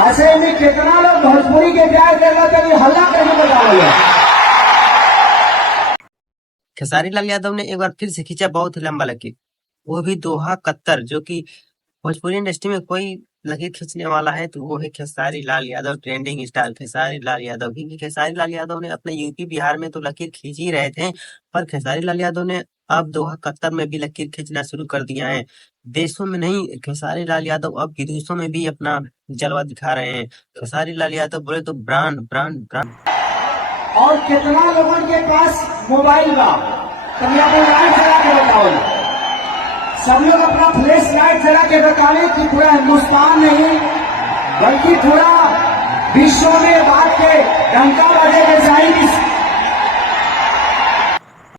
ऐसे में कितना लोग भोजपुरी के प्यार कर रहे थे, हल्ला करके बताओ। खेसारी लाल यादव ने एक बार फिर से खींचा बहुत ही लंबा लकीर, वो भी दोहा कत्तर। जो कि भोजपुरी इंडस्ट्री में कोई लकीर खींचने वाला है तो वो है खेसारी लाल यादव, ट्रेंडिंग स्टार खेसारी लाल यादव। क्योंकि खेसारी लाल यादव ने अपने यूपी बिहार में तो लकीर खींच ही रहे थे, पर खेसारी लाल यादव ने अब दोहा कत्तर में भी लकीर खींचना शुरू कर दिया है। देशों में नहीं, खेसारी लाल यादव अब विदेशों में भी अपना जलवा दिखा रहे हैं। खेसारी लाल यादव बोले तो ब्रांड ब्रांड ब्रांड। और कितना लोगों के पास मोबाइल बा, कभी अपना लाइट चला के बताओ। सब लोग अपना फ्लैश लाइट चला के बतावे कि पूरा हिंदुस्तान नहीं बल्कि पूरा विश्व में बात के डंका बजे के चाहिए।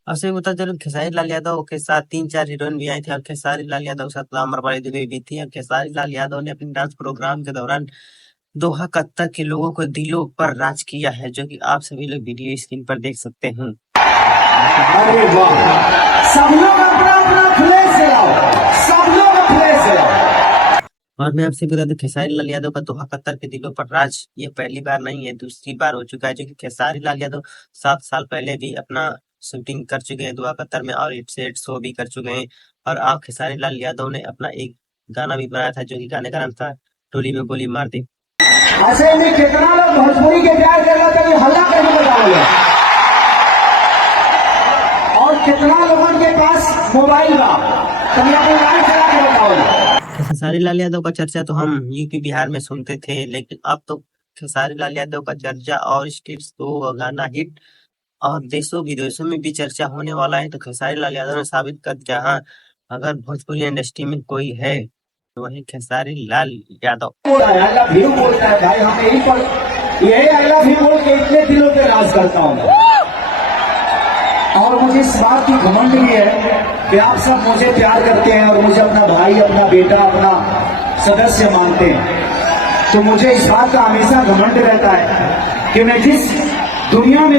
आपसे बता चलो, खेसारी लाल यादव के साथ 3-4 हीरोइन भी आई थी और खेसारी लाल यादव के साथ अमरपाली दुबे भी थी। और खेसारी लाल यादव ने अपने डांस प्रोग्राम के दौरान दोहा कत्तर के लोगों को दिलों पर राज किया है, जो कि आप सभी लोग वीडियो स्क्रीन पर देख सकते हैं। अरे वाह, सब लोग अपना अपना फ्लैश चलाओ, सब लोग फ्लैश चलाओ। और मैं आपसे बता दूं, खेसारी लाल यादव का दोहा कत्तर के दिलों पर राज ये पहली बार नहीं है, दूसरी बार हो चुका है। जो कि खेसारी लाल यादव 7 साल पहले भी अपना शूटिंग कर चुके हैं दोहा कत्तर में और हिट शो भी कर चुके हैं। और आप खेसारी लाल यादव ने अपना एक गाना भी बनाया था, जो कि गाने का नाम था टोली में गोली मार दी। ऐसे में कितना लोग भोजपुरी के प्यार कर रहे थे, हल्ला करके बताओ। और कितना लोगों के पास मोबाइल बा, कभी अपना लाइट चला के बताओ। खेसारी लाल यादव का चर्चा तो हम यूपी बिहार में सुनते थे, लेकिन अब तो खेसारी लाल यादव का चर्चा और स्टेट्स तो गाना हिट और देशों विदेशों में भी चर्चा होने वाला है। तो खेसारी लाल यादव ने साबित कर दिया, हाँ, अगर भोजपुरी इंडस्ट्री में कोई है तो वही Khesari Lal Yadav. I love you बोलता है भाई, हम यही पर यही आई लव यू बोल के इतने दिनों पे राज करता हूँ। और मुझे इस बात की घमंड भी है कि आप सब मुझे प्यार करते हैं और मुझे अपना भाई, अपना बेटा, अपना सदस्य मानते हैं। तो मुझे इस बात का हमेशा घमंड रहता है कि मैं जिस दुनिया में